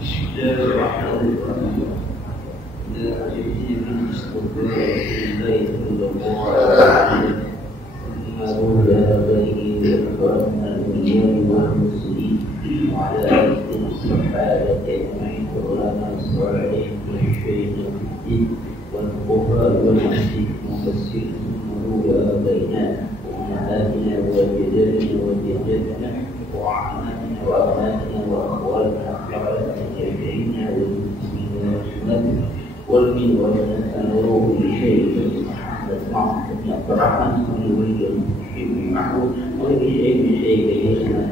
Bismillahirrahmanirrahim. Hadisnya bin Istighfar sallallahu alaihi wasallam bagi al-anbiya wal mursalin wa ala alihi as-sahabati ajma'in wa ulama as-salihin wa syaikhina wal fuqaha wal mufassirin wa baina أمهاتنا وجداتنا وجداتنا وعماتنا وأبناتنا وأخواتنا وأخواتنا والتابعين والمسلمين والمسلمات والمن والناس نروه بشيء محمد معه عبد الرحمن بن ولي بن محمود وبشيء بشيء يسمى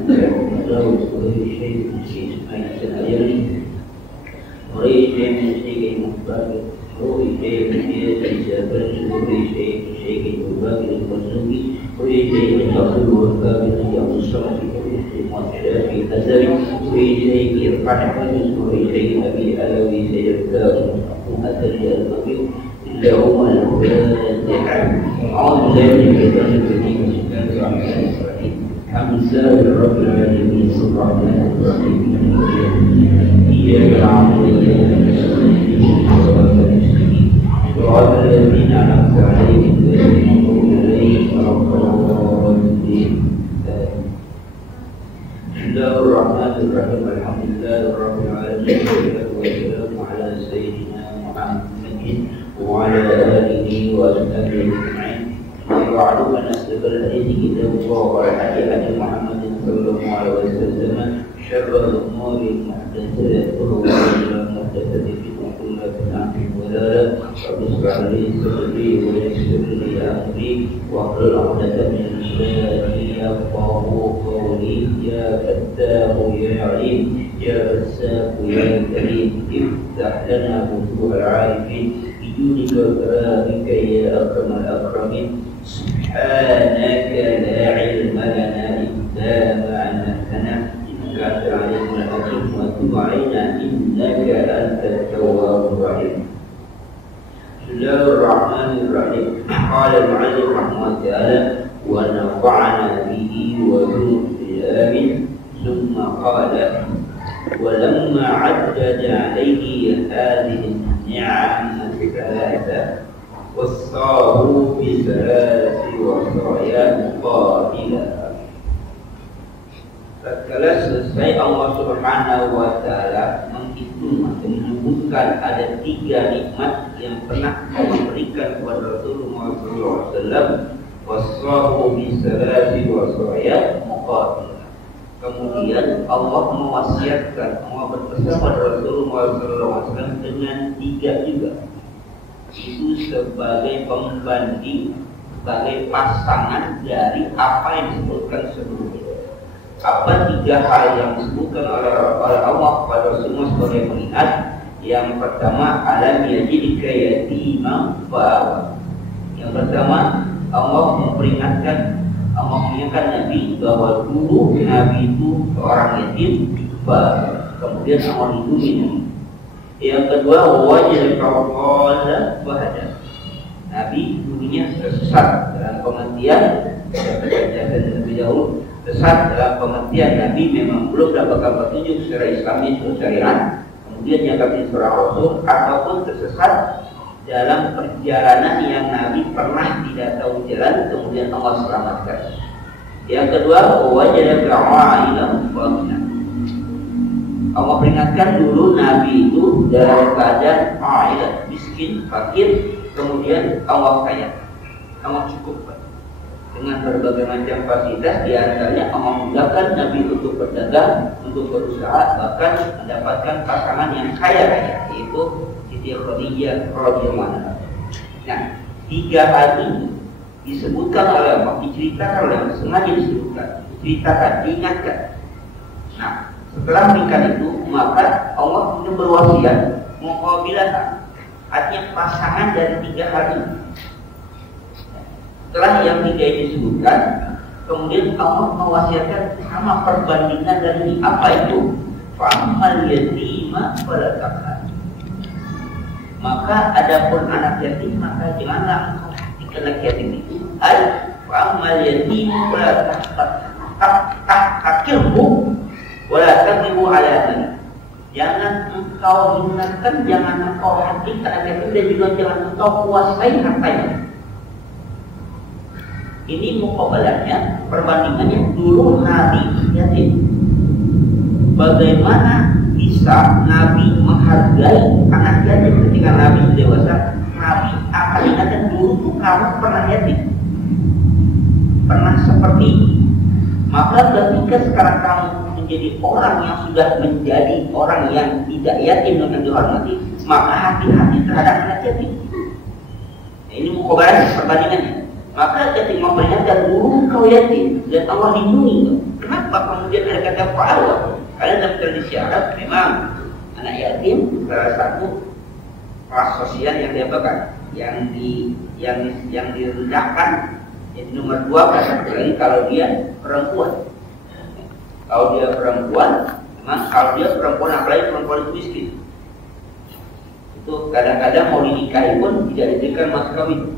مداوس وبشيء بشيء اسمه أجل وبشيء بشيء مختلف وبشيء بشيء جابر وبشيء بشيء مبارك والسني ويجي الفضل والكامل يوم الصلاة والشافي الأزلي ويجي يرفع الحدث ويجي أبي علوي سيركاب أثري القبيل إلا هو الفاتحة أعوذ بالله من الشيطان الرجيم بسم الله الرحمن الرحيم الحمد لله رب العالمين الرحمن الرحيم إياك نعبد وإياك نستعين صراط المستقيم صراط الذين أنعمت عليهم غير المغضوب عليهم ولا الضالين. بسم الله الرحمن الرحيم الحمد لله رب العالمين والصلاة والسلام على سيدنا محمد وعلى آله وأصحابه أجمعين. وبعد فنستقبل الحديث كتاب الله وعلى محمد صلى الله عليه وسلم شر الأمور محدثاتها وكل محدثة بدعة وكل بدعة ضلالة رب اشرح لي صدري ويسر لي أمري واحلل عقدة من لساني يفقهوا قولي يا فتاح يا عليم يا رزاق يا كريم افتح لنا فتوح العارفين بجودك وكرامك يا أكرم الأكرمين سبحانك لا علم لنا إلا ما علمتنا إنك أنت العليم الحكيم وتب علينا إنك أنت التواب الرحيم. بسم الله الرحمن الرحيم. قال المعلم رحمه الله تعالى ونفعنا به وبالقيام ثم قال ولما عدد عليه هذه النعم الثلاثة وصاه بثلاث وصايا قائلا tatkala selesai Allah Subhanahu wa Ta'ala menghitung atau menyebutkan ada 3 nikmat yang pernah Allah berikan kepada Rasulullah SAW, wassahu bisalasi wasaya muqatil. Kemudian Allah mewasiatkan, Allah berpesan kepada Rasulullah SAW dengan 3 juga. Itu sebagai pembanding, sebagai pasangan dari apa yang disebutkan sebelumnya. Apa 3 hal yang disebutkan oleh Allah kepada semua sebagai pengingat? Yang pertama, alam yajidka yatimam fa'awa. Yang pertama, Allah mengingatkan Nabi bahwa dulu Nabi itu seorang yatim, kemudian Allah lindungi Nabi. Yang kedua, wajib qala wahada. Nabi dulunya tersesat dalam pengertian lebih dahulu. Sesat dalam pengertian Nabi memang belum dapatkan petunjuk secara Islami atau syariat, kemudian dianggap seorang Rasul, ataupun tersesat dalam perjalanan yang Nabi pernah tidak tahu jalan, kemudian Allah selamatkan. Yang kedua, wajadaka 'ailan faqina. Allah peringatkan dulu Nabi itu dalam keadaan 'ailan, miskin, fakir, kemudian Allah kaya, Allah cukupkan dengan berbagai macam fasilitas. Di antaranya Allah mudahkan Nabi untuk berdagang, untuk berusaha, bahkan mendapatkan pasangan yang kaya raya, yaitu Siti Khadijah radhiyallahu anha. Nah, 3 hal ini disebutkan oleh Allah, diceritakan oleh Allah, sengaja disebutkan, diceritakan, diingatkan. Nah, setelah berikan itu, maka Allah punya berwasiat muqabilah, artinya pasangan dari 3 hal ini. Setelah yang 3 ini disebutkan, kemudian Allah mewasiatkan sama perbandingan dari ini. Apa itu? Fa'amal yatima fala taqhar. Maka adapun anak yatim, maka janganlah engkau hatikan anak yatim itu. Fa'amal yatim fala taqhar. Hakilhu wala taghibu ala dalik. Jangan engkau hinakan, jangan engkau hatikan anak yatim, dan juga jangan engkau kuasai hartanya. Ini muqabalahnya, perbandingannya dulu Nabi yatim. Bagaimana bisa Nabi menghargai anak yatim ketika Nabi sudah dewasa? Nabi akan ingatkan dulu tuh kamu pernah yatim, pernah seperti ini. Maka ketika sekarang kamu menjadi orang yang sudah menjadi orang yang tidak yatim dan dihormati, maka hati-hati terhadap anak yatim. Nah, ini muqabalah perbandingannya. Maka ketika memperingatkan dulu kau yatim dan Allah lindungi. Kenapa kemudian ada kata fa'alwa? Karena dalam tradisi Arab memang anak yatim salah satu kelas sosial yang diapakan, yang direndahkan. Jadi nomor 2 lagi kalau dia perempuan. Kalau dia perempuan, memang kalau dia perempuan, apalagi perempuan itu miskin, itu kadang-kadang mau dinikahi pun tidak diberikan mas kawin.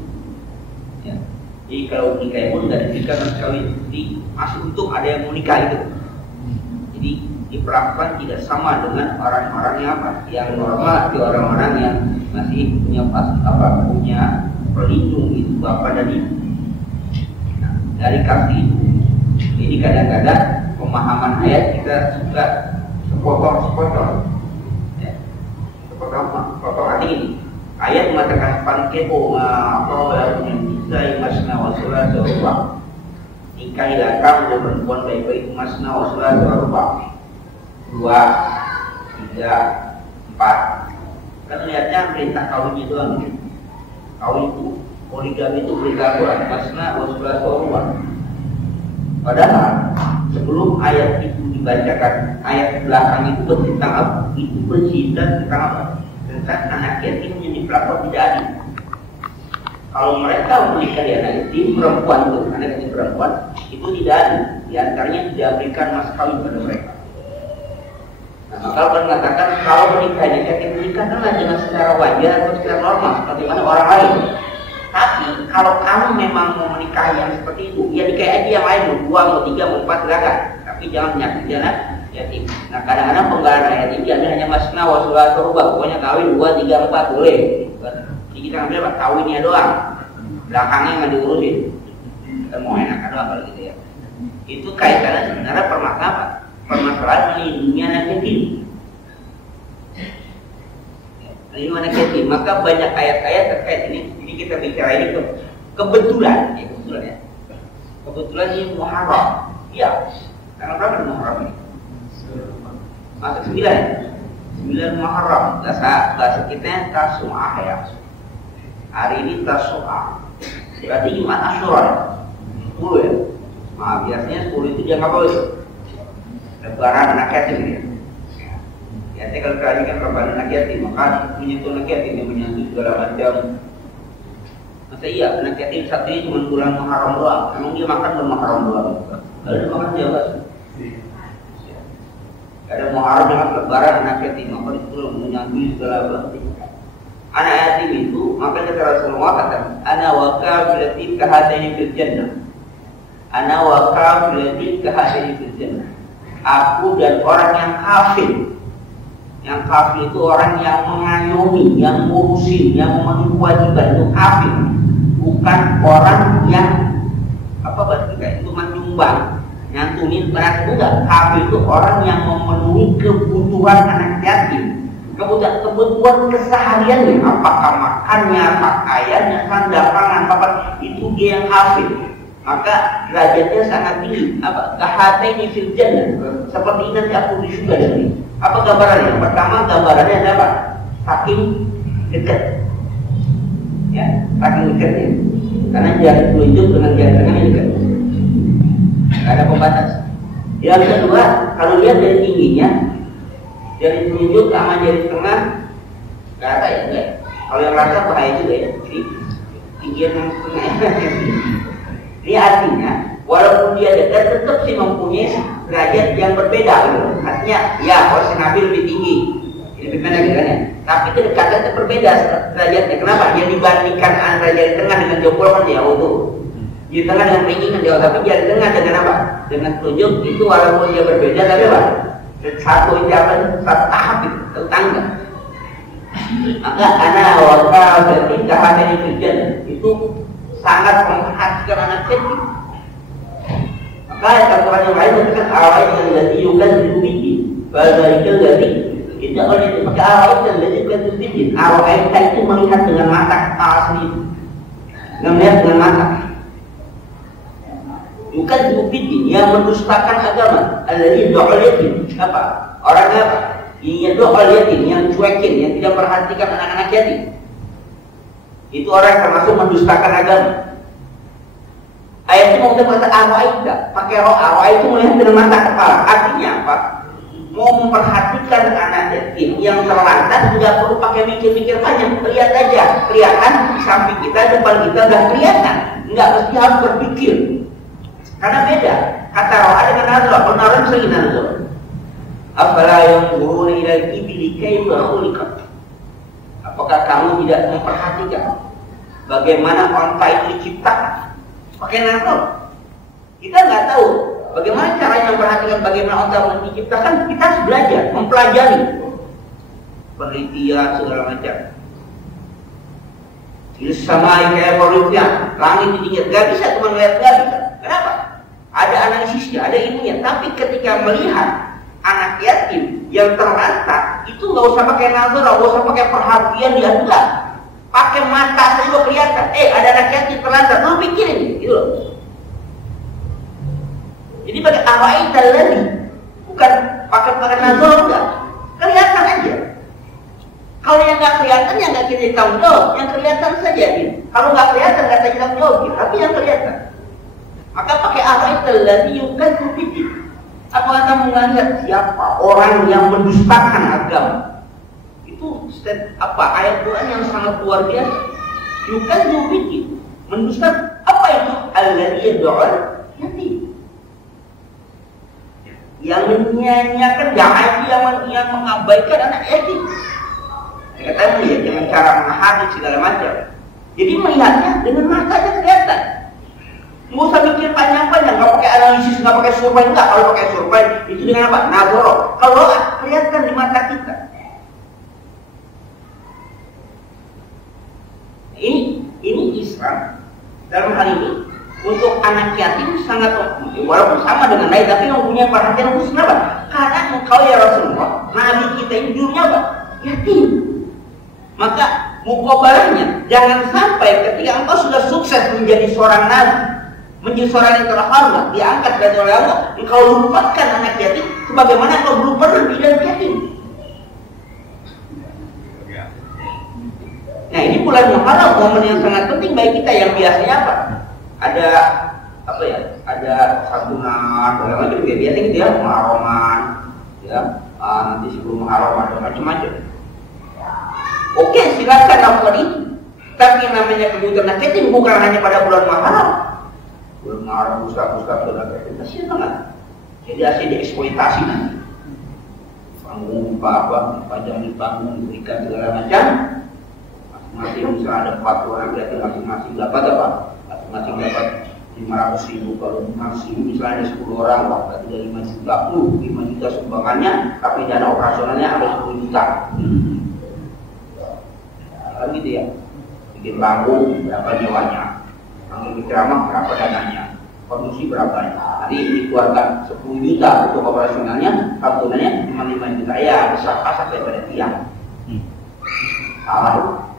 Ya. Jadi kalau dinikahi pun tidak diberikan mas kawin. Jadi masih untuk ada yang mau nikah itu. Jadi diperlakukan tidak sama dengan orang-orang yang apa? Yang normal, di orang-orang yang masih punya pelindung itu bapak dan ibu. Nah, dari kasih ini kadang-kadang pemahaman ayat kita suka sepotong. Ya. Sepotong arti ini. Ayat mengatakan pankepo apa bisa masna wasula serupa. Nikahilah kamu perempuan baik-baik masna wasula serupa. 2, 3, 4. Kan lihatnya perintah kawin itu doang. Kawin itu poligami itu perintah Quran masna wasula serupa. Padahal sebelum ayat itu dibacakan, ayat belakang itu tentang apa? Itu bercerita tentang apa? Tentang anak yatim yang diperlakukan tidak adil. Kalau mereka menikahi anak yatim perempuan itu, anak yatim perempuan itu tidak adil. Di antaranya tidak berikan mas kawin pada mereka. Nah, maka Allah mengatakan kalau menikahi anak yatim menikahkanlah dengan secara wajar atau secara normal seperti mana orang lain. Tapi kalau kamu memang mau menikahi yang seperti itu, ya nikahi aja yang lain, mau 2, mau 3, mau 4 silakan. Tapi jangan menyakiti anak yatim. Nah kadang-kadang penggalan ayat ini ada hanya masna wasula serupa, pokoknya kawin 2, 3, 4 boleh. Jadi kita ambil apa? Kawinnya doang, belakangnya nggak diurusin. Kita mau enakan doang kalau gitu ya. Itu kaitannya sebenarnya permasalahan melindungi anak yatim. Ini anak yatim, maka banyak ayat-ayat terkait ini. Jadi kita bicara ini kebetulan ya. Kebetulan ini Muharram. Iya. Tanggal berapa Muharram ini? Masuk 9 Muharram. Bahasa kita Tasu'ah ya. Hari ini Tasu'ah. Berarti Jumat Asyura. 10 ya. Nah, biasanya 10 itu jam apa itu? Lebaran anak yatim ya. Biasanya kalau kali kan lebaran anak yatim, maka menyentuh anak yatim yang menyentuh segala macam. Masa iya anak yatim satu ini cuma bulan Muharram doang. Emang dia makan bulan Muharram doang. Lalu dia makan dia apa? Ada Muharram dengan lebaran anak yatim, maka itu menyentuh segala macam. Anak yatim itu, makanya Rasulullah kata, ana waqafilatin kahataini fil jannah. Ana waqafilatin kahataini fil jannah. Aku dan orang yang kafir. Yang kafir itu orang yang mengayomi, yang ngurusin, yang memenuhi kewajiban, itu kafir. Bukan orang yang itu menyumbang, nyantunin berat itu enggak. Kafir itu orang yang memenuhi kebutuhan anak yatim. Kebutuhan kesehariannya, apakah makannya, pakaiannya, sandapan, itu dia yang kafir. Maka derajatnya sangat tinggi. Kahataini fil jannah. Seperti ini nanti aku di surga nanti. Apa gambarannya? Pertama gambarannya ada apa? Saking dekat. Ya, saking dekatnya. Karena jari telunjuk dengan jari tengahnya dekat. Tidak ada pembatas. Yang kedua, kalau lihat dari tingginya, jari telunjuk sama jari tengah nggak ada ya, enggak. Kalau yang rata bahaya juga ya. Jadi tinggian yang tengah. Ini artinya, walaupun dia dekat, tetap sih mempunyai derajat yang berbeda. Gitu. Artinya, ya kalau Nabi lebih tinggi, lebih pendek gitu kan ya. Tapi kedekatan itu berbeda derajatnya. Kenapa? Dia dibandingkan antara jari tengah dengan jempol kan jauh tuh. Jari tengah dengan ringing kan jauh, tapi jari tengah dengan apa? Dengan telunjuk itu walaupun dia berbeda, tapi apa? Satu ucapan satu tahap itu tangga. Maka anak wakal ketika hari kerja itu sangat memperhatikan anak yatim. Maka aturan yang lain mengatakan awal yang jadi yukan diubiti, pada itu jadi tidak oleh itu. Maka awal yang jadi yukan diubiti, awal itu melihat dengan mata kepala sendiri, melihat dengan mata. Bukan diubiti yang mendustakan agama. Alladzi do'aliyatin apa? Orang apa? Yang do'aliyatin, yang cuekin, yang tidak perhatikan anak-anak yatim. Itu orang termasuk mendustakan agama. Ayat itu mau kita awaida, pakai roh awai itu melihat dengan mata kepala. Artinya apa? Mau memperhatikan anak yatim yang terlantar tidak perlu pakai mikir-mikir banyak. Lihat aja, kelihatan di samping kita, depan kita udah kelihatan. Enggak mesti harus berpikir. Karena beda, kata roh dengan nazar, benaran sering nazar. Afala yanzuruna ila al-ibli kaifa khuliqat. Apakah kamu tidak memperhatikan bagaimana onta itu diciptakan? Pakai nazar. Kita nggak tahu bagaimana caranya memperhatikan bagaimana onta itu diciptakan. Kita harus belajar, mempelajari penelitian segala macam. Ini sama kayak polisi, langit ditinggal, nggak bisa cuma melihat, nggak bisa. Kenapa? Ada analisisnya, ada ilmunya. Tapi ketika melihat anak yatim yang terlantar, itu nggak usah pakai nazar, nggak usah pakai perhatian dia enggak. Pakai mata saja juga kelihatan. Ada anak yatim terlantar, lu pikirin, gitu loh. Jadi pakai awai tadi, bukan pakai nazar enggak. Kelihatan aja. Kalau yang nggak kelihatan, yang nggak kita tanggung jawab, yang kelihatan saja. Kalau nggak kelihatan, nggak kita tanggung jawab. Tapi yang kelihatan. Maka pakai awai tadi yukan kupiti. Apa anda melihat siapa orang yang mendustakan agama? Itu ayat Quran yang sangat luar biasa. Yukan kupiti, mendustakan apa itu? Alladzi yad'ul yatim. Yang menyanyiakan yang mengabaikan anak yatim. Katanya ya, dengan cara menghadap segala macam. Jadi melihatnya dengan matanya kelihatan. Nggak usah mikir panjang-panjang, nggak pakai analisis, nggak pakai survei, enggak. Kalau pakai survei itu dengan apa? Nazaro. Kalau kelihatan di mata kita. Ini Islam dalam hal ini untuk anak yatim sangat walaupun sama dengan lain, tapi mempunyai perhatian khusus. Kenapa? Karena engkau ya Rasulullah, Nabi kita ini dulunya apa? Yatim. Maka mukabalahnya jangan sampai ketika engkau sudah sukses menjadi seorang nabi, menjadi seorang yang terhormat, diangkat dari oleh Allah, engkau lupakan anak yatim sebagaimana engkau belum pernah menjadi yatim. Nah, ini bulan Muharram, momen yang sangat penting bagi kita yang biasanya apa? Ada apa ya? Ada santunan, segala macam gitu. Biasanya gitu ya, Muharraman, ya. Nanti sebelum Muharram ada macam-macam. Oke, silakan lakukan itu. Tapi namanya kebutuhan anak yatim bukan hanya pada bulan Muharram. Bulan Muharram, buka-buka saudara kita kasihan banget. Jadi asli dieksploitasi nanti. Panggung apa, panjang di panggung, berikan segala macam. Masing-masing misalnya ada 4 orang, berarti masing-masing dapat apa? Masing-masing dapat 500.000. Kalau masing misalnya ada 10 orang, berarti dari 5 juta, 5 juta sumbangannya, tapi dana operasionalnya ada 10 juta. Kan gitu ya. Bikin panggung berapa nyewanya, panggil ceramah berapa dananya, kondisi berapa. Nanti dikeluarkan 10 juta untuk operasionalnya, santunannya cuma 5 juta. Ya besar-besar daripada tiang. Salah.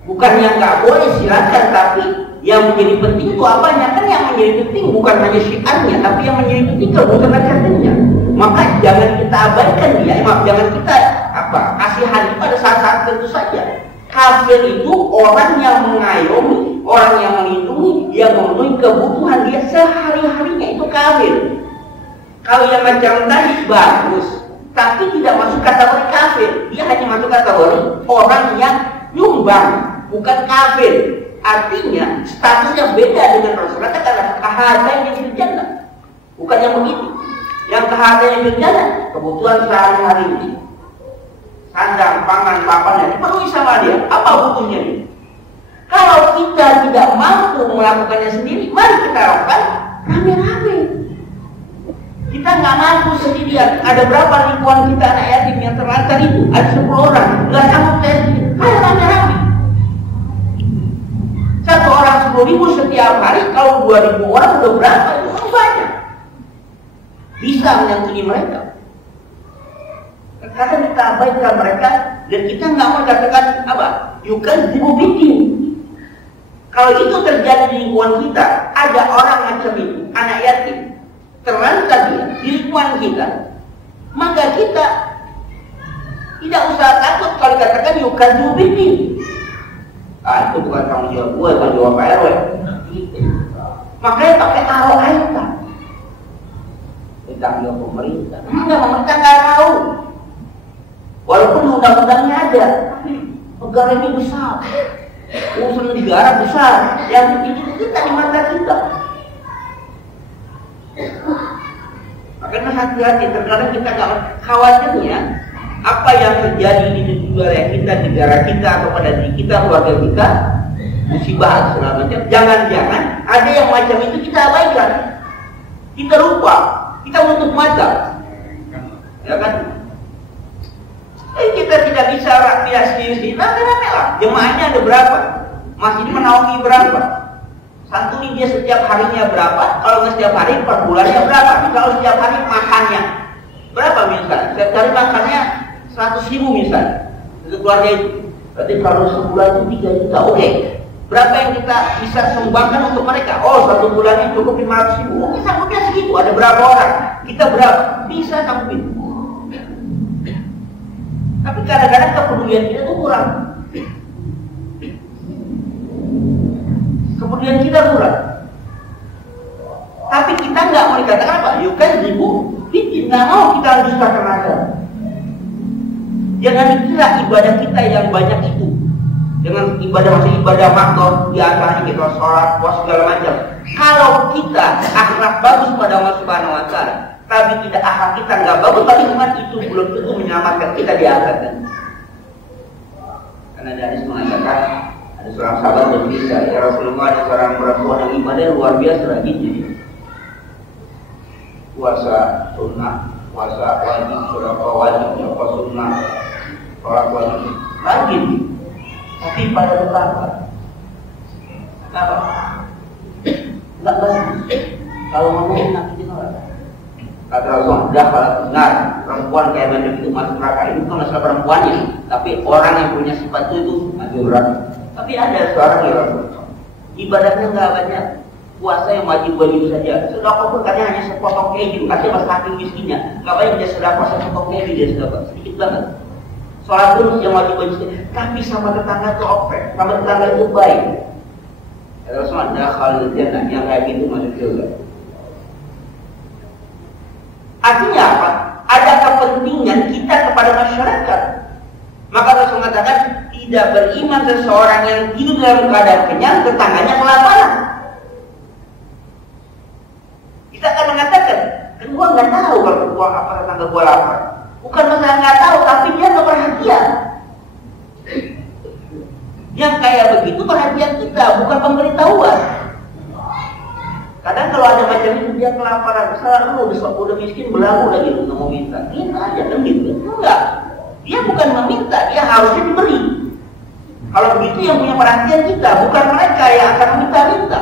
Bukan yang nggak boleh, silakan, tapi yang menjadi penting itu apanya? Kan yang menjadi penting bukan hanya syiarnya, tapi yang menjadi penting kebutuhan akhirnya. Maka jangan kita abaikan dia, jangan kita kasihan pada saat-saat tentu saja. Kafir itu orang yang mengayomi, orang yang melindungi, yang memenuhi kebutuhan dia sehari-harinya, itu kafir. Kalau yang macam tadi bagus, tapi tidak masuk kategori kafir, dia hanya masuk kategori orang yang nyumbang, bukan kafir. Artinya statusnya beda dengan Rasulullah. Karena kehadiran yang berjana, bukan yang begitu. Yang kehadiran yang berjana, kebutuhan sehari-hari ini, sandang, pangan, papan, dipenuhi sama dia. Apa butuhnya dia? Kalau kita tidak mampu melakukannya sendiri, mari kita lakukan rame-rame. Jadi Kita nggak mampu sendirian. Ada berapa ribuan kita anak yatim yang terlantar itu? Ada 10 orang. Nggak sanggup saya sendiri. Ayo rame-rame. Satu orang 10.000 setiap hari. Kalau 2.000 orang udah berapa? Itu kan banyak. Bisa menyantuni mereka. Kadang kita abaikan mereka dan kita nggak mau katakan apa? Yukan dibubikin. Kalau itu terjadi di lingkungan kita, ada orang macam itu, anak yatim, terlantar dia di lingkungan kita, maka kita tidak usah takut kalau katakan yukan dibubikin. Itu bukan tanggung jawab gue, tanggung jawab Pak RW. Makanya pakai taruh ayat. Tanggung jawab pemerintah. Enggak, pemerintah nggak tahu. Walaupun undang-undangnya ada, negara ini besar, urusan negara besar, yang begitu kita di mata kita. Makanya hati-hati, terkadang kita nggak khawatirnya apa yang terjadi di wilayah kita, negara kita, atau pada diri kita, keluarga kita, musibah segala macam. Jangan-jangan ada yang macam itu kita abaikan, kita lupa, kita menutup mata, ya kan? Kita tidak bisa rakyat sendiri, rame-rame lah. Jemaahnya ada berapa? Masjid menaungi berapa? Santuni dia setiap harinya berapa? Kalau nggak setiap hari, per bulannya berapa? Kalau setiap hari makannya berapa misalnya? Setiap hari makannya 100.000 misalnya. Itu keluarga itu. Berarti kalau sebulan itu 3 juta. Oke. Berapa yang kita bisa sumbangkan untuk mereka? Oh, 1 bulannya cukup 500.000. Mungkin sanggupnya segitu. Ada berapa orang? Kita berapa? Bisa sanggupin. Tapi kadang-kadang kepedulian kita itu kurang. Kepedulian kita kurang. Tapi kita nggak mau dikatakan apa? Yukan ribu, bikin nggak mau kita lanjutkan tenaga. Jangan dikira ibadah kita yang banyak itu dengan ibadah masih ibadah makhluk di antaranya kita sholat, puasa segala macam. Kalau kita akhlak bagus pada Allah Subhanahu Wa Taala, tapi tidak akhlak kita nggak bagus, tapi Tuhan itu belum tentu menyelamatkan kita di akhirat. Karena ada hadis mengatakan ada seorang sahabat berkisah, ya Rasulullah, ada seorang perempuan yang ibadah luar biasa rajinnya, puasa sunnah, puasa wajib, sedekah wajib, puasa sunnah, sholat wajib, rajin. Tapi pada tetangga, kenapa? Nggak bagus. Kalau ngomongin nyakitin orang. Kata Rasulullah, dah kalau benar perempuan kayak macam itu masuk neraka, itu bukan masalah perempuannya, tapi orang yang punya sifat itu masuk neraka. Tapi ada seorang yang ibadahnya nggak banyak, puasa yang wajib-wajib saja. Sedekah pun katanya hanya sepotong keju, kasih mas kaki miskinnya, nggak banyak dia sedekah sepotong keju dia sedekah, sedikit banget. Sholat pun yang wajib-wajib saja, tapi sama tetangga itu opek, sama tetangga itu baik. Kata Rasulullah, dah kalau yang kayak gitu masuk surga. Artinya apa? Ada kepentingan kita kepada masyarakat. Maka Rasul mengatakan tidak beriman seseorang yang hidup dalam keadaan kenyang, tetangganya kelaparan. Kita akan mengatakan, kan gua nggak tahu kalau gua apa tetangga gua lapar. Bukan masalah nggak tahu, tapi dia nggak perhatian. Yang kayak begitu perhatian kita, bukan pemberitahuan. Kadang kalau ada macam itu dia kelaparan, salah lu udah miskin belagu lagi lu nggak mau minta, minta aja kan gitu. Enggak, dia bukan meminta, dia harusnya diberi. Kalau begitu yang punya perhatian kita, bukan mereka yang akan meminta-minta.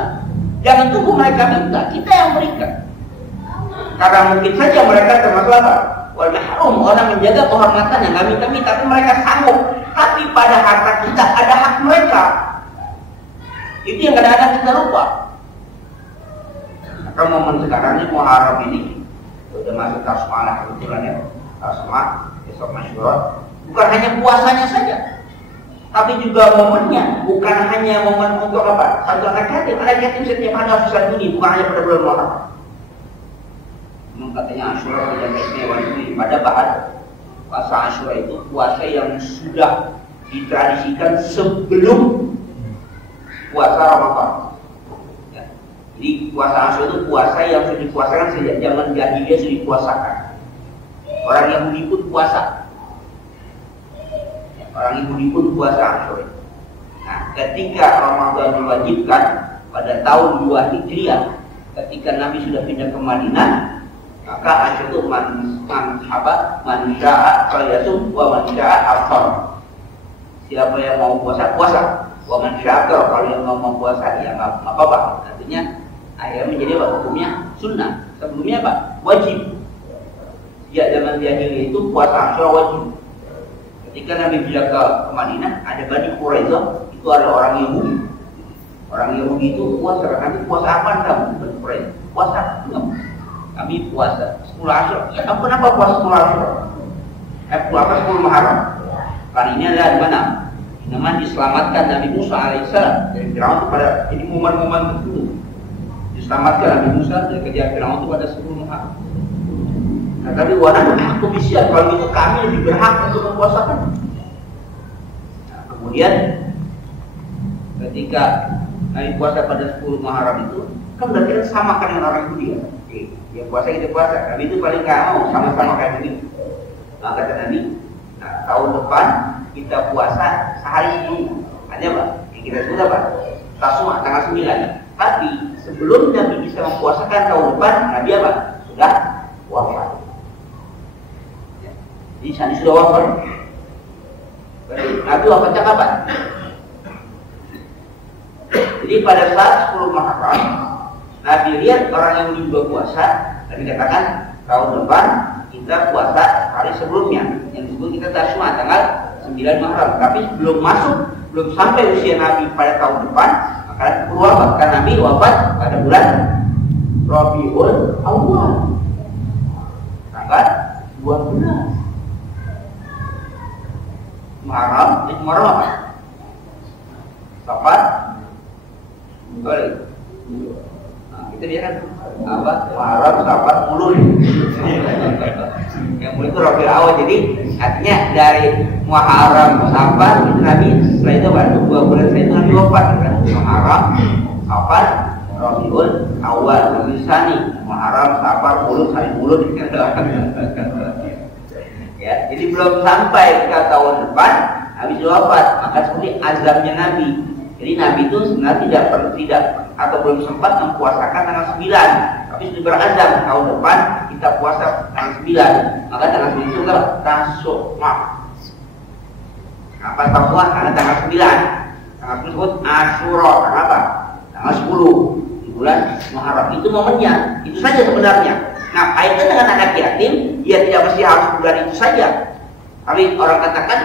Jangan tunggu mereka minta, kita yang berikan. Karena mungkin saja mereka termasuk apa? Wal mahrum, orang menjaga kehormatan yang nggak minta-minta, tapi mereka sanggup. Tapi pada harta kita ada hak mereka. Itu yang kadang-kadang kita lupa. Maka momen sekarang ini Muharram ini sudah masuk Tasmalah kebetulan ya, Tasmah besok Masyura. Bukan hanya puasanya saja, tapi juga momennya. Bukan hanya momen untuk apa? Satu anak yatim setiap hari harus santuni, bukan hanya pada bulan Muharram. Memang katanya Asyura yang istimewa ini pada bahan puasa Asyura itu puasa yang sudah ditradisikan sebelum puasa Ramadan. Jadi puasa Asyura itu puasa yang sudah dipuasakan sejak zaman jahiliyah sudah dipuasakan. Orang Yahudi pun puasa. Orang Yahudi pun puasa Asyura. Nah, ketika Ramadan diwajibkan pada tahun 2 Hijriah, ketika Nabi sudah pindah ke Madinah, Maka hadis itu man sya'a falyasum wa man sya'a afṭar. Siapa yang mau puasa, puasa. Wa man sya'a afṭar. Kalau yang mau puasa, ya nggak apa-apa. Artinya akhirnya menjadi apa? Hukumnya sunnah. Sebelumnya apa? Wajib. Ya, zaman jahiliyah itu puasa Asyura wajib. Ketika Nabi bilang ke Madinah, ada Bani Quraisyah, itu ada orang Yahudi. Orang Yahudi itu puasa. Nanti puasa apa kamu? Bani Quraisyah puasa. Kami puasa 10 Asyura. Ya, kamu kenapa puasa 10 Asyura? Puasa 10 Muharram. Kali ini adalah di mana? Namanya diselamatkan Nabi Musa alaihissalam dari Firaun pada ini momen-momen tertentu. Diselamatkan Nabi Musa dari kejar Firaun itu pada 10 Muharram. Nah, tapi wadah aku bisa kalau itu kami lebih berhak untuk mempuasakan. Nah, kemudian ketika Nabi puasa pada 10 Muharram itu kan berarti kan sama kan dengan orang Yahudi ya. Oke, dia puasa kita puasa. Nabi itu paling nggak mau sama-sama kayak begini. Nah, kata Nabi, nah, tahun depan kita puasa sehari sebelum. Hanya Pak, yang kita sebut apa? Tasma tanggal 9. Tapi sebelum Nabi bisa mempuasakan tahun depan, Nabi apa? Sudah wafat. Ya. Jadi Nabi sudah wafat. Berarti Nabi wafatnya kapan? Jadi pada saat 10 Muharram, Nabi lihat orang yang juga puasa, Nabi katakan tahun depan kita puasa hari sebelumnya, yang disebut kita Tasma tanggal 9 Muharram. Tapi belum masuk, belum sampai usia Nabi pada tahun depan, maka wafat. Karena Nabi wafat pada bulan Rabiul Awal tanggal 12 Muharram. Itu Muharram apa? Safar. Boleh. Nah, itu dia kan apa? Muharram, Safar, Mulud. Yang Mulud itu Rabiul Awal. Jadi artinya dari Muharram, Safar itu Nabi setelah itu baru 2 bulan setelah itu Nabi wafat kan? Muharram, Safar, Rabiul Awal, Rabiul Tsani, Muharram, Safar, Mulud, hari Mulud. Ya, jadi belum sampai ke tahun depan Nabi sudah wafat. Maka seperti azamnya Nabi. Jadi Nabi itu sebenarnya tidak atau belum sempat mempuasakan tanggal 9, tapi sudah berazam tahun depan kita puasa tanggal 9. Maka tanggal 9 itu adalah Tasma. Apa Tasma? Karena tanggal 9. Tanggal 10 disebut Asyura. Tanggal apa? Tanggal 10 di bulan Muharram. Itu momennya. Itu saja sebenarnya. Nah, kaitan dengan anak yatim, dia tidak mesti harus bulan itu saja. Tapi orang katakan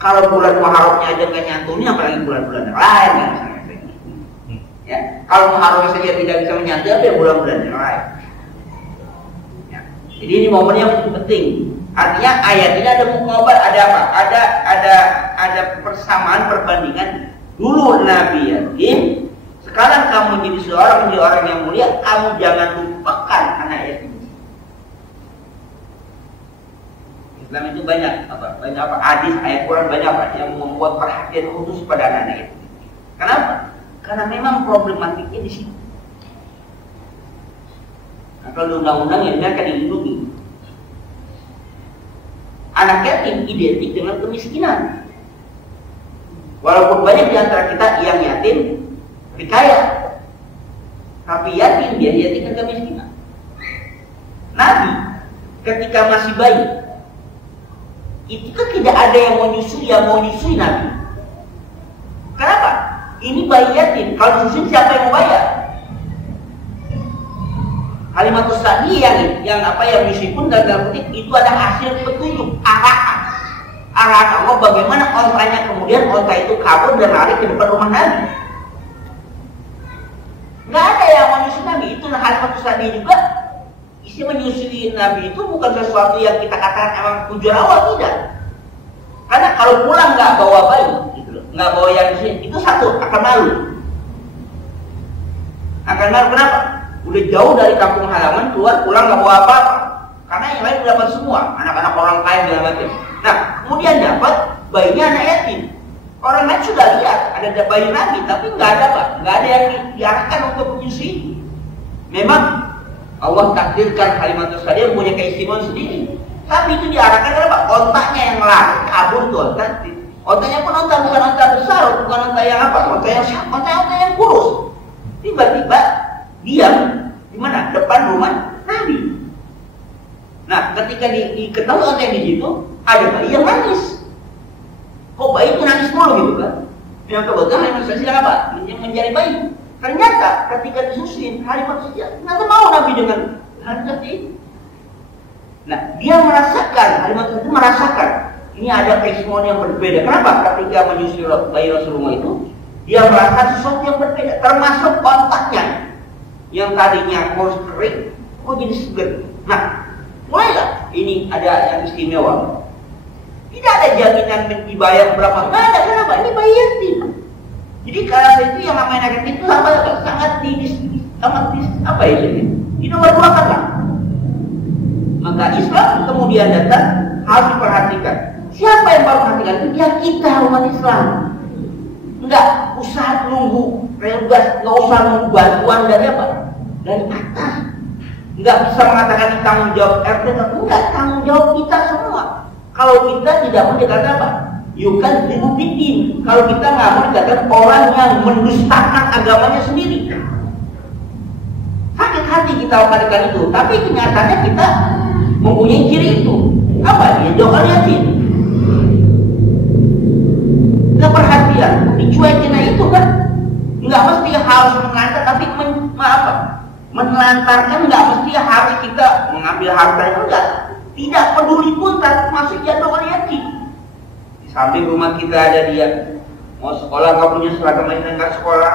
kalau bulan Muharramnya aja nggak nyantuni, apalagi bulan-bulan yang lain kan? Ya, kalau Muharram saja tidak bisa menyatu, apa ya bulan-bulan yang lain? Ya. Jadi ini momen yang penting. Artinya ayat ini ada muqabal, ada apa? Ada persamaan, perbandingan. Dulu Nabi yatim, sekarang kamu menjadi orang yang mulia, kamu jangan lupakan anak yatim. Islam itu banyak apa hadis, ayat Quran banyak apa yang membuat perhatian khusus pada anak-anak itu. Kenapa? Karena memang problematiknya di situ. Nah, kalau undang-undang yang akan dilindungi, anak yatim identik dengan kemiskinan. Walaupun banyak di antara kita yang yatim tapi kaya, tapi yatim dia identik dengan kemiskinan. Nabi ketika masih bayi itu kan tidak ada yang mau nyusui Nabi. Kenapa? Ini bayi yatim. Kalau nyusui siapa yang mau bayar? Halimatus Sa'diyah yang nyusui pun dalam petik itu ada hasil petunjuk arahan Allah bagaimana ontanya kemudian onta itu kabur dan lari ke depan rumah Nabi. Nggak ada yang mau nyusui Nabi. Itu Halimatus Sa'diyah juga. Isi menyusui Nabi itu bukan sesuatu yang kita katakan emang tujuan awal, tidak. Karena kalau pulang nggak bawa bayi, gitu loh, nggak bawa yang nyusui, itu satu akan malu. Kenapa? Udah jauh dari kampung halaman, keluar pulang nggak bawa apa-apa. Karena yang lain dapat semua, anak-anak orang kaya segala macam. Nah, kemudian dapat bayinya anak yatim. Orang lain sudah lihat ada bayi Nabi, tapi nggak ada yang diarahkan untuk menyusui. Memang Allah takdirkan Halimatus Sa'diyah punya keistimewaan sendiri. Tapi itu diarahkan kenapa? Ontaknya yang lari, kabur tuh onta. Ontanya pun onta bukan onta besar, bukan onta yang apa? Onta yang kurus. Tiba-tiba diam di mana? Depan rumah Nabi. Nah, ketika diketahui oleh di situ, ada bayi yang nangis. Kok bayi itu nangis mulu gitu kan? Yang kebetulan manusia sedang apa? Mencari bayi. Ternyata ketika disusuin, hari manusia ternyata mau Nabi dengan hal seperti itu. Nah, dia merasakan, hari manusia itu merasakan. Ini ada respon yang berbeda. Kenapa? Ketika menyusui bayi Rasulullah itu, dia merasa sesuatu yang berbeda, termasuk kontaknya. Yang tadinya kurus kering, kok jadi seger. Nah, mulailah ini ada yang istimewa. Tidak ada jaminan dibayar berapa, nggak ada. Kenapa? Ini bayi yatim. Jadi kalau itu yang namanya yatim itu sangat apa ya ini? Nomor dua kata. Maka Islam kemudian datang harus diperhatikan. Siapa yang memperhatikan itu? Ya kita umat Islam. Enggak usah nunggu regas, nggak usah nunggu bantuan dari apa? Dari atas. Enggak bisa mengatakan tanggung jawab RT, enggak, tanggung jawab kita semua. Kalau kita tidak mau dikatakan apa? Yukan dibubitin. Kalau kita nggak mau dikatakan orang yang mendustakan agamanya sendiri. Sakit hati kita mengatakan itu, tapi kenyataannya kita mempunyai ciri itu. Apa dia? Jauh yatim. Nggak perhatian, dicuekin itu kan? Nggak mesti harus mengantar, tapi menelantarkan nggak mesti harus kita mengambil harta itu enggak. Tidak peduli pun masuk jadwal yatim. Di samping rumah kita ada dia. Mau sekolah nggak punya seragam mainan, nggak sekolah.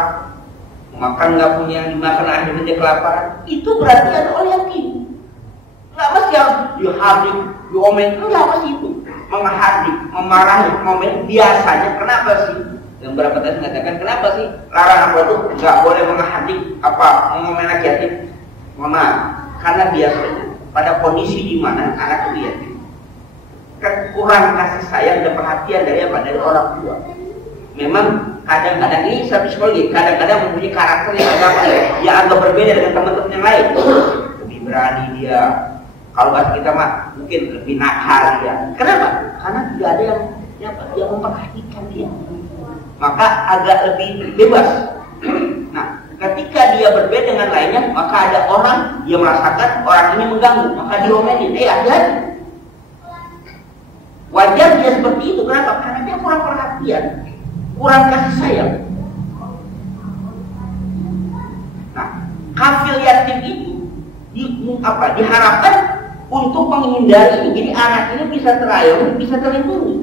Mau makan nggak punya yang dimakan, akhirnya dia kelaparan. Itu berarti ada orang yatim. Nggak mesti harus dihadik, diomen, nggak mesti itu. Menghadik, memarahi, momen biasanya. Kenapa sih? Yang berapa tadi mengatakan kenapa sih larang apa itu nggak boleh menghadik apa mengomen anak yatim? Mama, karena biasanya pada kondisi di mana anak itu yatim, kurang kasih sayang dan perhatian dari apa? Dari orang tua. Memang kadang-kadang ini secara psikologi, kadang-kadang mempunyai karakter yang agak berbeda dengan teman-teman yang lain. Lebih berani dia. Kalau bahasa kita mah mungkin lebih nakal dia. Kenapa? Karena tidak ada yang memperhatikan dia. Maka agak lebih bebas. Nah, ketika dia berbeda dengan lainnya, maka ada orang yang merasakan orang ini mengganggu, maka diomelin. Hati-hati. Wajar dia seperti itu. Kenapa? Karena dia kurang perhatian, kurang kasih sayang. Nah, kafil yatim itu diharapkan untuk menghindari ini. Jadi anak ini bisa terayomi, bisa terlindungi.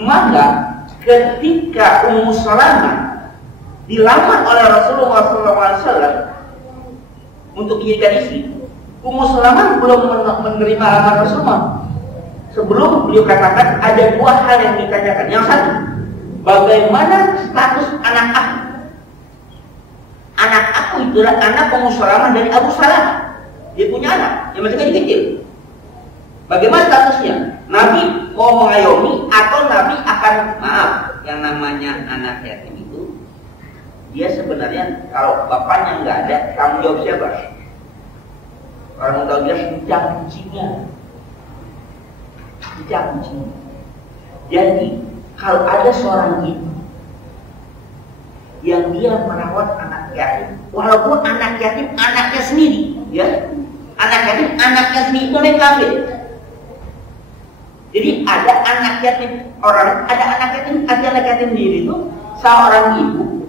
Maka ketika Ummu Salamah dilamar oleh Rasulullah SAW untuk dijadikan istri, Ummu Salamah belum menerima lamaran Rasulullah. Sebelum beliau katakan ada dua hal yang ditanyakan. Yang satu, bagaimana status anak aku? Anak aku itu adalah anak Ummu Salamah dari Abu Salamah. Dia punya anak yang masih kecil. Bagaimana statusnya? Nabi mau mengayomi atau Nabi akan yang namanya anak yatim itu, dia sebenarnya kalau bapaknya nggak ada, tanggung jawab siapa? Orang tahu dia kucing-kucingnya. Jadi kalau ada seorang ibu yang dia merawat anak yatim, walaupun anak yatim anaknya sendiri, ya, anak yatim anaknya sendiri itu oleh kafir. Jadi ada anak yatim ada anak yatim sendiri itu seorang ibu,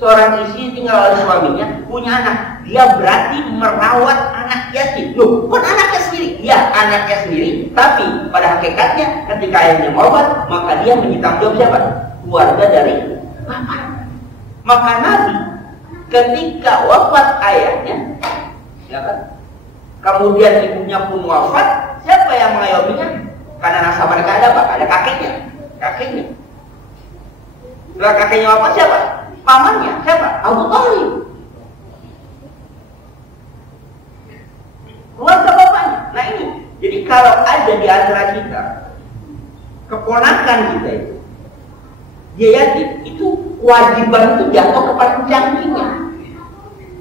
seorang istri tinggal oleh suaminya punya anak, dia berarti merawat anak yatim. Loh, bukan anaknya sendiri, ya anaknya sendiri, tapi pada hakikatnya ketika ayahnya wafat, maka dia menyita tanggung jawab siapa? Keluarga dari bapak. Maka Nabi ketika wafat ayahnya, ya kan? Kemudian ibunya pun wafat, siapa yang mengayominya? Karena nasabah mereka ada apa? Ada kakeknya. Setelah kakeknya wafat siapa? Pamannya. Siapa? Abu Thalib. Keluarga bapaknya. Nah ini. Jadi kalau ada di antara kita keponakan kita itu dia yatim, itu kewajiban itu jatuh kepada cangkingnya.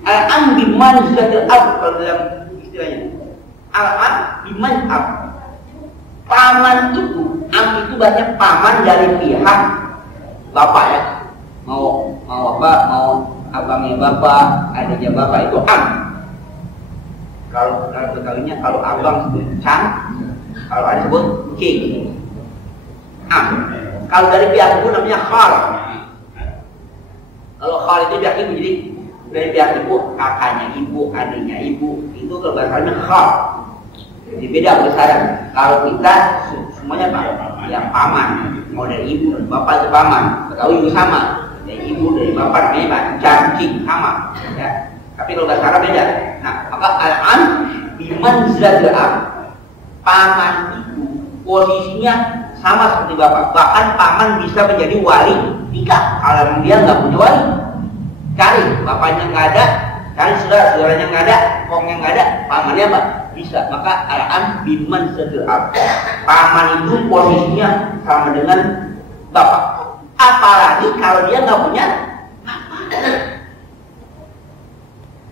Al-am bimanzilatil ab, kalau dalam istilahnya. Al-am bimanzab. Paman itu, am itu banyak paman dari pihak bapak ya. Mau abangnya bapak, adiknya bapak, itu am. Kalau Betawinya kalau abang sebut Cang, kalau ada sebut King. Nah, kalau dari pihak ibu namanya Khal. Kalau Khal itu pihak ibu, jadi dari pihak ibu kakaknya ibu, adiknya ibu, itu kalau bahasanya Khal. Jadi beda besaran. Kalau kita semuanya pak, ya paman. Mau dari ibu, dari bapak itu paman. Betawi juga sama. Dari ibu, dari bapak namanya pak Cacing sama. Ya. Tapi kalau bahasa Arab beda. Nah, maka al-an bimanzilatil ab. Paman itu posisinya sama seperti bapak. Bahkan paman bisa menjadi wali nikah. Kalau dia nggak punya wali, cari bapaknya nggak ada, cari saudaranya nggak ada, kongnya nggak ada, pamannya apa? Bisa. Maka al-an bimanzilatil ab. Paman itu posisinya sama dengan bapak. Apalagi kalau dia nggak punya bapak.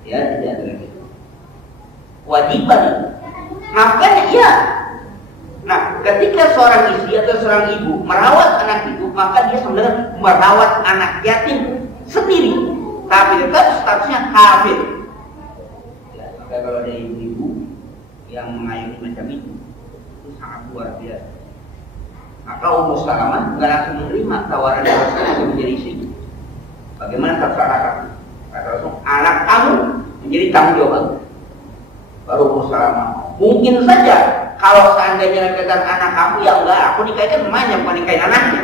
Ya, tidak lagi. Wajiban. Makanya iya. Nah, ketika seorang istri atau seorang ibu merawat anak itu, maka dia sebenarnya merawat anak yatim sendiri. Tapi tetap statusnya kafir. Ya, maka kalau ada ibu-ibu yang mengayomi macam itu sangat luar biasa. Maka Ummu Salamah nggak langsung menerima tawaran Rasulullah untuk menjadi istri. Bagaimana status anak kamu? Kata Rasul, anak kamu menjadi tanggung jawab. Baru Ummu Salamah. Mungkin saja kalau seandainya kaitan anak kamu, ya enggak, aku nikahkan emaknya, bukan nikahin anaknya.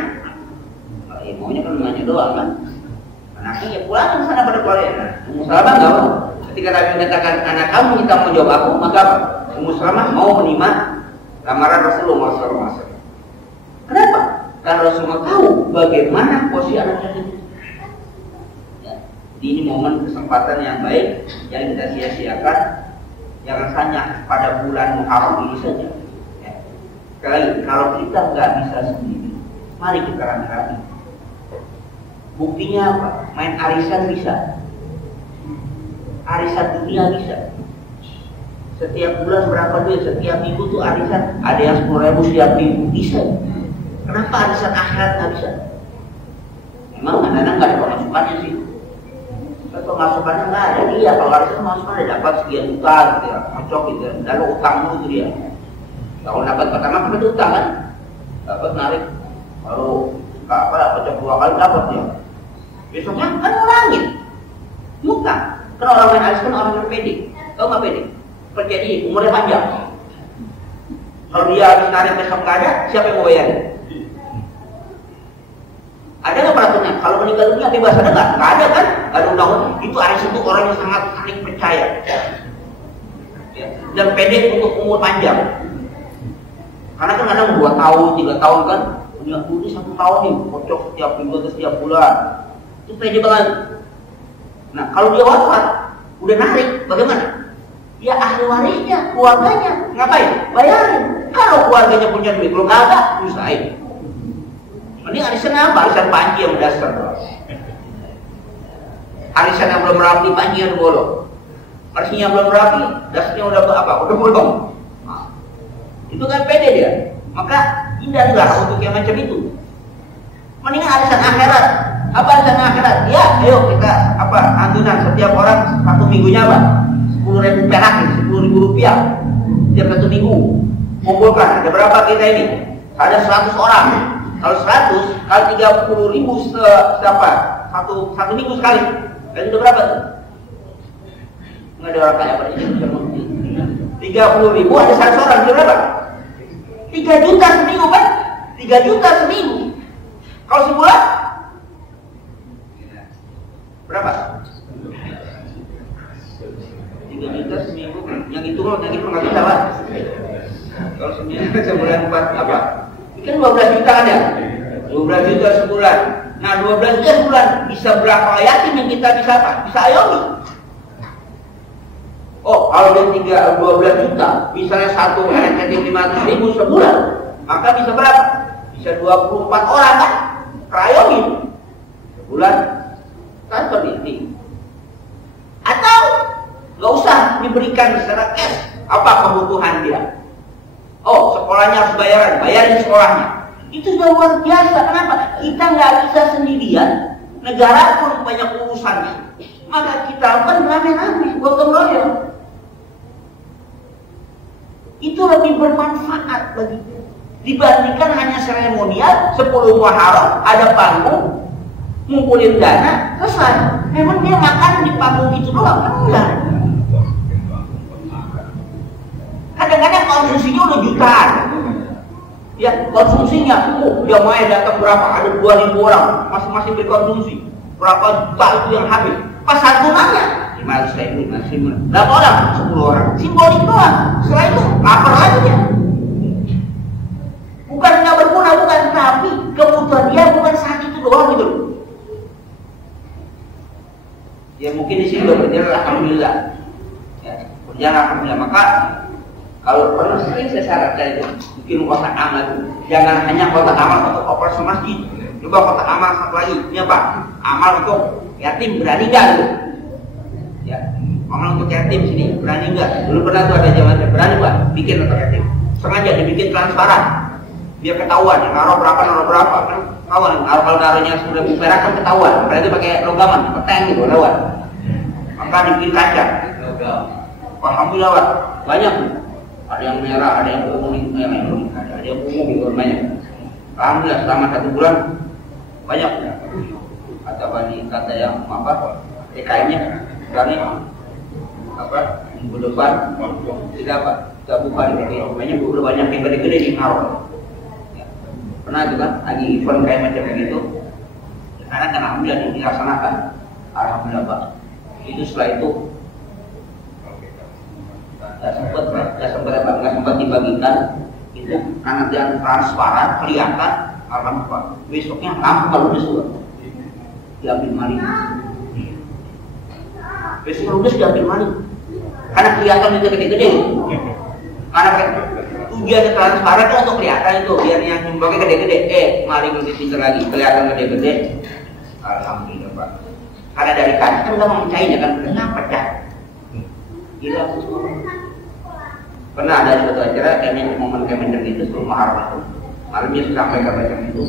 Kalau maunya kan emaknya doang kan. Anaknya ya pulang ke sana pada keluarga. Ummu Salamah enggak mau. Ketika Nabi mengatakan anak kamu minta menjawab aku, maka Ummu Salamah mau menerima lamaran Rasulullah SAW. Kenapa? Karena Rasulullah tahu bagaimana posisi anaknya itu. Ini momen kesempatan yang baik yang kita sia-siakan. Jangan hanya pada bulan Muharram ini saja. Ya. Sekali lagi, kalau kita nggak bisa sendiri, mari kita rame-rame. Buktinya apa? Main arisan bisa, arisan dunia bisa. Setiap bulan berapa duit? Setiap minggu tuh arisan. Ada yang 10.000 setiap minggu bisa. Kenapa arisan akhirat nggak bisa? Memang anak-anak nggak ada pemasukannya sih. Pemasukannya nggak ada, dia kalau arisan pemasukannya dapat sekian juta gitu ya, cocok gitu ya, lalu utang dulu gitu dia. Kalau dapat pertama kan itu utang kan, dapat narik, lalu apa cocok 2 kali dapat dia. Besoknya kan ngulangin, utang. Kan orang main arisan orang yang pede, tau nggak pede? Kerja di umurnya panjang. Kalau dia habis narik besok nggak ada, siapa yang mau bayarin? Ada nggak peraturannya? Kalau meninggal dunia bebas, ada nggak? Nggak ada kan? Nggak ada undang-undang. Itu arisan itu orang yang sangat saling percaya ya. Dan pede untuk umur panjang. Karena kan kadang 2 tahun, 3 tahun kan, punya ini 1 tahun nih, kocok setiap minggu atau setiap bulan. Itu pede banget. Nah kalau dia wafat, udah narik, bagaimana? Ya ahli warisnya, keluarganya, ngapain? Bayarin. Kalau keluarganya punya duit, kalau nggak ada, usahain. Ini arisan apa? Arisan panji yang dasar. Arisan yang belum rapi, panji yang bolong. Arisan yang belum rapi, dasarnya udah apa? Udah bolong. Nah, itu kan pede dia. Maka hindarilah untuk yang macam itu. Mendingan arisan akhirat. Apa arisan akhirat? Ya, ayo kita apa? Santunan setiap orang 1 minggunya apa? 10.000 perak, 10.000 rupiah setiap 1 minggu. Kumpulkan. Ada berapa kita ini? Ada 100 orang. Kalau 100 kali 30.000 siapa? Satu minggu sekali. Kali itu berapa tuh? Nggak ada orang kaya pada ini. 30.000 ada 100 orang, itu berapa? 3 juta seminggu kan? 3 juta seminggu. Kalau sebulan? Berapa? 3 juta seminggu. Yang itu nggak bisa pak. Kalau sebulan 4 apa? Kan 12 juta kan ya? 12 juta sebulan. Nah 12 juta sebulan bisa berapa yatim yang kita bisa apa? Bisa ayomi. Oh kalau dia 12 juta, misalnya satu anak yatim 500.000 sebulan, maka bisa berapa? Bisa 24 orang kan? Kerayomi sebulan kan seperti. Atau nggak usah diberikan secara cash apa kebutuhan dia. Oh, sekolahnya harus bayarin sekolahnya. Itu sudah luar biasa. Kenapa? Kita nggak bisa sendirian. Negara pun banyak urusannya. Maka kita kan rame-rame, gotong royong. itu lebih bermanfaat bagi dibandingkan hanya seremonial 10 Muharram ada panggung ngumpulin dana selesai. Memang dia makan di panggung itu doang? Enggak. Kadang-kadang konsumsinya udah jutaan. Ya, konsumsinya, jamaah datang berapa? Ada 2.000 orang, masing-masing berkonsumsi. Berapa juta itu yang habis? Pas santunannya 5.000, berapa orang? 10 orang. Simbolik doang. Setelah itu lapar lagi dia. Bukan nggak berguna, bukan, tapi kebutuhan dia bukan saat itu doang gitu. Ya mungkin di sini berjalan alhamdulillah. Ya, berjalan alhamdulillah. Maka kalau pernah sering saya sarankan itu bikin kotak amal itu, jangan hanya kotak amal untuk operasi masjid. Coba kotak amal satu lagi, ini apa? Amal untuk yatim, berani nggak gitu? Ya, amal untuk yatim sini berani nggak? Dulu pernah tuh ada jawabannya, berani Pak bikin untuk yatim. Sengaja dibikin transparan, biar ketahuan. Naruh berapa kan? Kawan, kalau naruhnya sudah perak kan ketahuan. Apalagi pakai logaman, peteng gitu, lewat. Maka dibikin kaca. Alhamdulillah Pak, banyak. Ada yang merah, ada yang kuning, ada yang ungu gitu banyak. Alhamdulillah selama 1 bulan banyak. Kata yang apa? TKM-nya berani apa? Minggu depan tidak apa? Tidak bukan gitu. Banyak udah banyak yang gede-gede di naruh. Pernah juga lagi event kayak macam begitu. Karena alhamdulillah dilaksanakan. Alhamdulillah Pak. Itu setelah itu nggak sempat dibagikan itu karena dia transparan kelihatan. Alhamdulillah besoknya langsung ludes juga diambil maling. Besok ludes diambil maling karena kelihatan itu gede-gede. Karena tujuannya transparan itu untuk kelihatan itu biar yang nyumbangnya gede-gede. Maling lebih pintar lagi kelihatan gede-gede. Alhamdulillah Pak. Karena dari kaca kan nggak mau mencainya kan, kenapa pecah? Gila aku semua. Pernah ada suatu acara kayaknya momen kayak macam itu sebelum Muharram itu. Malamnya sampai ke macam itu.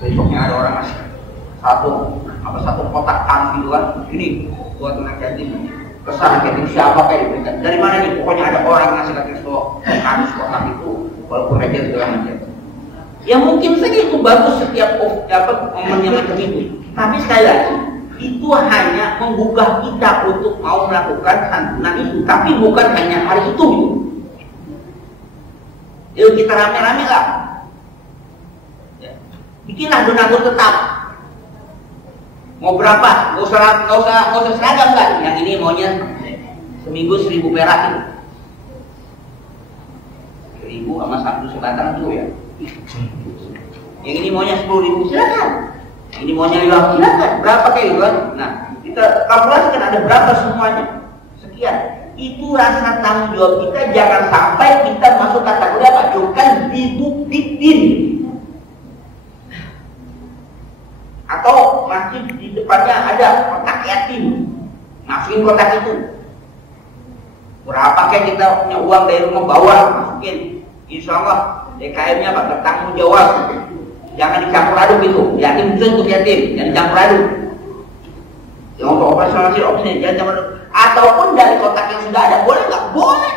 Besoknya ada orang ngasih satu kotak gitu kan. Ini buat anak yatim. Kesan yatim siapa kayak diberikan? Dari mana nih? Pokoknya ada orang ngasih yatim harus kotak itu walaupun aja segala macam. Ya mungkin saja itu bagus setiap momennya macam itu. Tapi sekali lagi itu hanya menggugah kita untuk mau melakukan santunan itu, tapi bukan hanya hari itu. Yuk kita rame-rame lah. Ya. Bikinlah donatur tetap. Mau berapa? Nggak usah seragam kan? Yang ini maunya seminggu 1.000 perak itu. 1.000 sama 1 sebatang itu ya. Yang ini maunya 10.000 silakan. Yang ini maunya 5 silakan. Berapa kayak gitu kan? Nah kita kalkulasikan ada berapa semuanya. Sekian. Itu rasa tanggung jawab kita, jangan sampai kita masuk kategori apa? Bukan dibuktikan. Atau masjid di depannya ada kotak yatim, masukin kotak itu. Berapa kayak kita punya uang dari rumah bawa, masukin. Insya Allah DKM-nya apa? Bertanggung jawab. Jangan dicampur aduk itu. Yatim itu untuk yatim, jangan dicampur aduk. Jangan untuk operasional jangan campur aduk. Ataupun dari kotak yang sudah ada, boleh nggak? Boleh.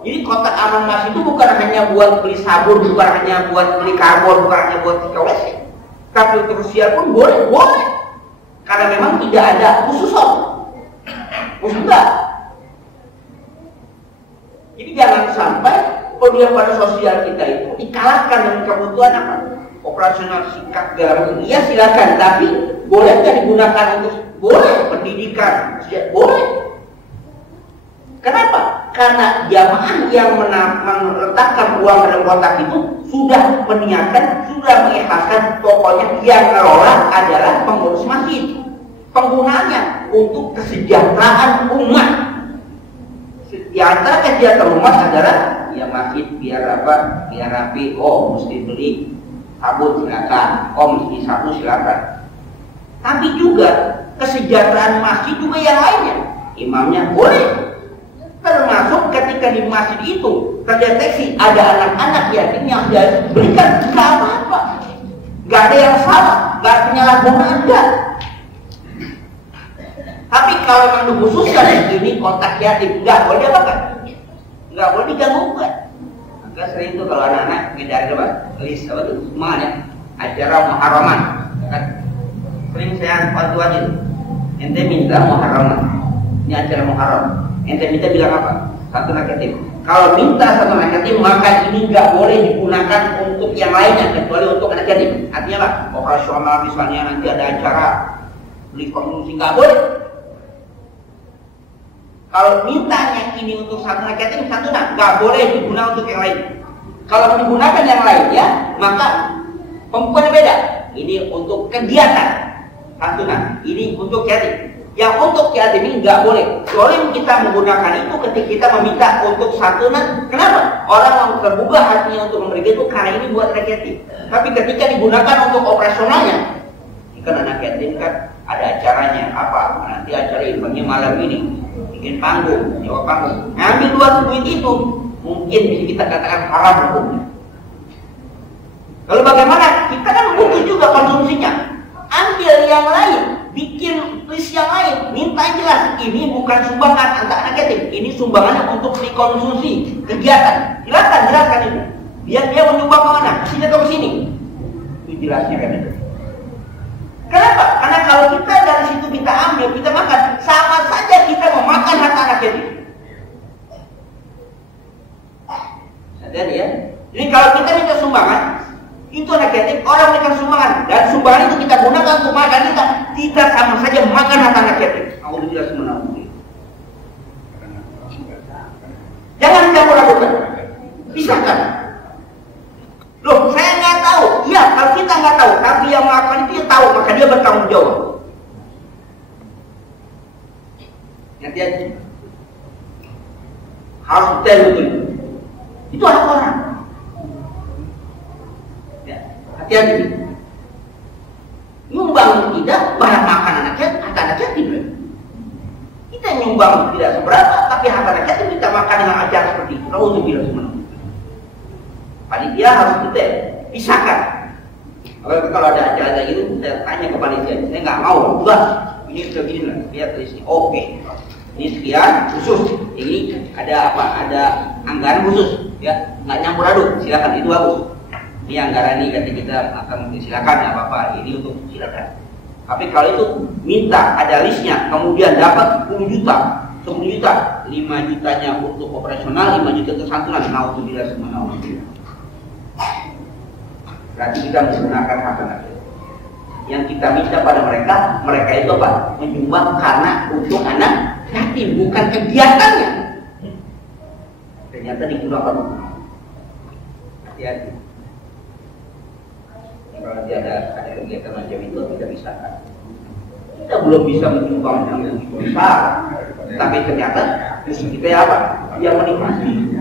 Jadi kotak amal mas itu bukan hanya buat beli sabun, bukan hanya buat beli karbon, bukan hanya buat WC. Tapi untuk usia pun boleh. Karena memang tidak ada khusus enggak. Jadi jangan sampai pedulian pada sosial kita itu dikalahkan dengan kebutuhan apa? Operasional singkat segala macam. Iya silakan, tapi boleh nggak digunakan untuk pendidikan? Boleh. Kenapa? Karena jamaah yang meletakkan uang dalam kotak itu sudah meniatkan, sudah mengikhlaskan, pokoknya yang ngelola adalah pengurus masjid. Penggunaannya untuk kesejahteraan umat. Di antara kesejahteraan umat adalah ya masjid biar apa? Biar rapi. Oh mesti beli sabun silakan. Oh mesti sapu silakan. Tapi juga kesejahteraan masjid juga yang lainnya. Imamnya boleh. Termasuk ketika di masjid itu terdeteksi ada anak-anak yatim yang dia berikan, nggak apa-apa, nggak ada yang salah, nggak penyalahgunaan, enggak. Tapi kalau memang dikhususkan ini kotak yatim, nggak boleh apa-apa. nggak boleh diganggukan. Maka sering tuh kalau anak-anak ngedari apa? List apa tuh? Semangat ya. Acara muharraman. Kan? Sering saya wanti-wanti. Ente minta muharraman. Ini acara muharram. Ente minta bilang apa? Satu yatim. Kalau minta satu yatim, maka ini nggak boleh digunakan untuk yang lainnya kecuali untuk anak yatim. Artinya lah, operasional misalnya nanti ada acara beli konsumsi nggak boleh. Kalau mintanya ini untuk satu anak yatim, santunan nggak boleh digunakan untuk yang lain. Kalau digunakan yang lain ya, maka pembukuannya beda. Ini untuk kegiatan santunan, ini untuk yatim. Yang untuk yatim ini nggak boleh. Soalnya kita menggunakan itu ketika kita meminta untuk santunan. Kenapa? Orang yang terbuka hatinya untuk memberi itu karena ini buat anak yatim. Tapi ketika digunakan untuk operasionalnya, ini kan anak yatim kan ada acaranya apa? Nanti acara eventnya malam ini, bikin panggung, nyewa panggung. Ngambil duit itu, mungkin bisa kita katakan haram hukumnya. Lalu bagaimana? Kita kan butuh juga konsumsinya. Ambil yang lain, bikin list yang lain, minta jelas ini bukan sumbangan untuk anak yatim, ini sumbangannya untuk dikonsumsi kegiatan. Jelaskan itu. Biar dia menyumbang ke mana? Sini atau ke sini? Itu jelasnya kan itu. Kenapa? Karena kalau kita dari situ kita ambil, kita makan, sama saja kita memakan harta anak yatim. Sadar ya? Jadi kalau kita minta sumbangan, itu anak yatim, orang memberikan sumbangan dan sumbangan itu kita gunakan untuk makan kita sama saja makan harta anak yatim. Alhamdulillah semua. Jangan campur lakukan, pisahkan. Loh, saya nggak tahu. Iya, kalau kita nggak tahu, tapi yang melakukan itu dia tahu, maka dia bertanggung jawab. Hati-hati, harus detail betul. Itu hak orang. Hati-hati. Nyumbang tidak barang makan anak yatim. Kita nyumbang tidak seberapa, tapi harta anak yatim kita makan dengan acara seperti itu. Alhamdulillah semua. Panitia harus detail, pisahkan. Kalau ada acara kayak gitu, saya tanya ke panitia. Saya nggak mau, udah ini sudah gini lah. Lihat di sini. Oke. Ini sekian khusus. Ini ada apa? Ada anggaran khusus, ya. Nggak nyampur aduk. Silakan itu bagus. Ini anggaran ini kata kita akan silakan ya Bapak, ini untuk silakan. Tapi kalau itu minta ada listnya, kemudian dapat 10 juta, 10 juta, 5 jutanya untuk operasional, 5 juta untuk santunan, naudzubillah semua naudzubillah. Berarti kita menggunakan hak anak. Yang kita minta pada mereka itu apa? Menyumbang karena untuk anak yatim, bukan kegiatannya. Ternyata digunakan. Hati-hati. Kalau nanti ada kegiatan macam itu kita bisa kan. Kita belum bisa menyumbang yang besar, tapi ternyata musuh kita ya apa? Dia menikmati.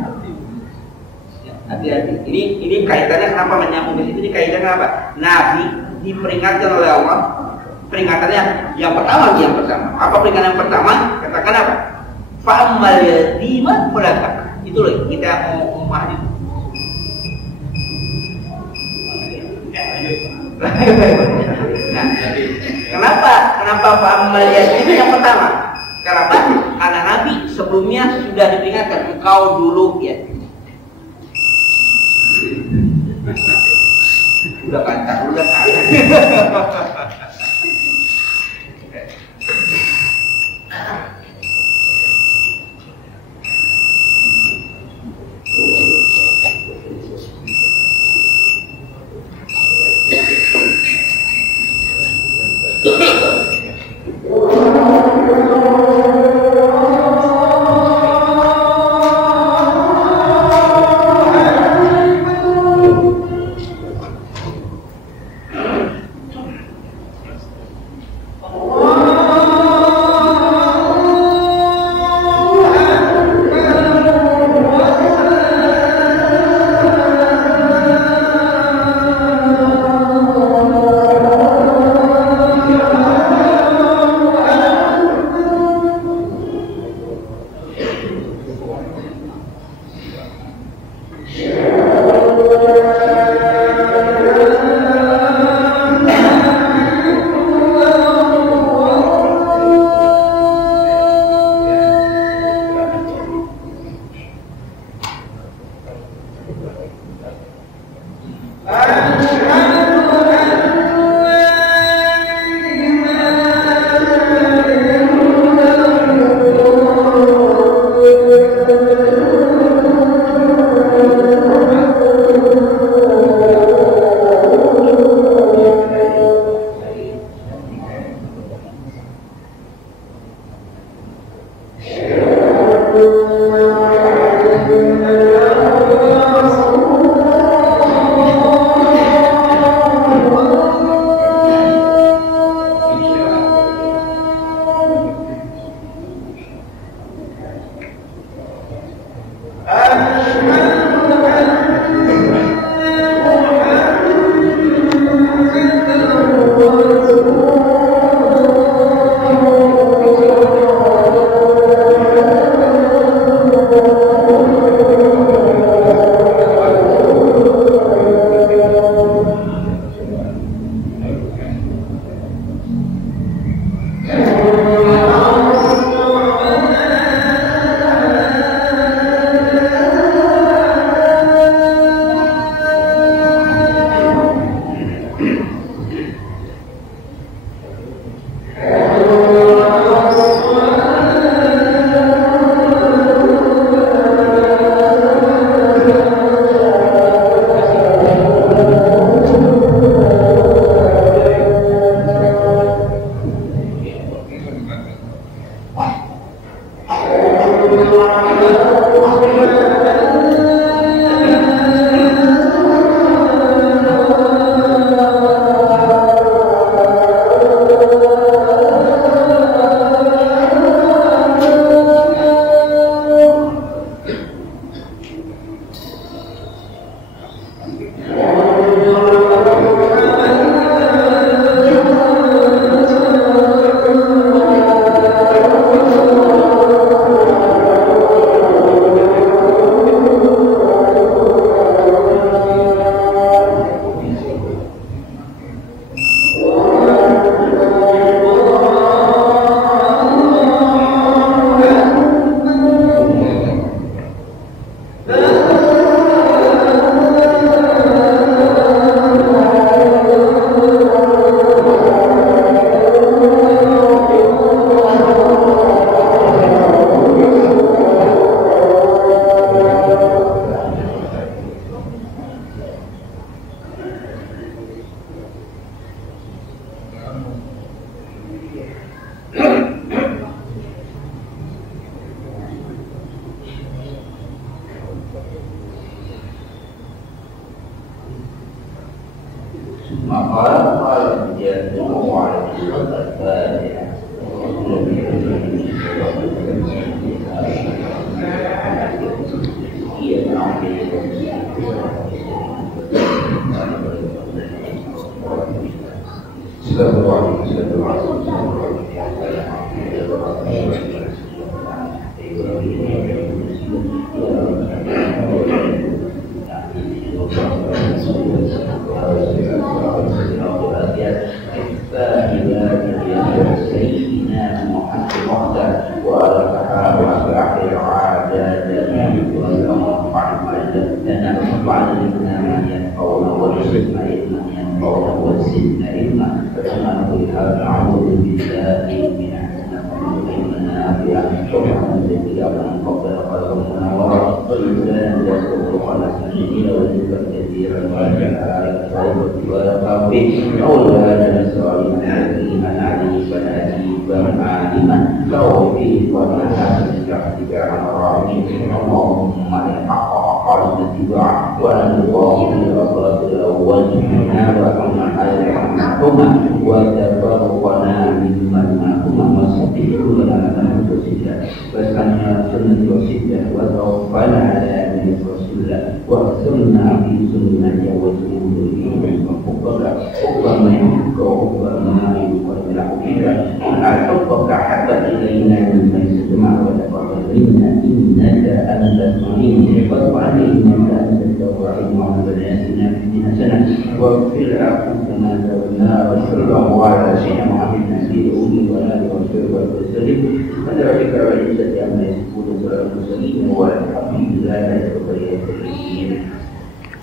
Hati-hati. Ini kaitannya kenapa menyambung ke situ? Ini kaitannya apa? Nabi diperingatkan oleh Allah. Peringatannya yang pertama. Apa peringatan yang pertama? Katakan apa? Fa'ammal yatima fala. Itu loh kita mau memahami. Nah, kenapa fa'ammal yatim yang pertama? Kenapa? Karena Nabi sebelumnya sudah diperingatkan engkau dulu ya. Udah kacang, udah kacang. Pada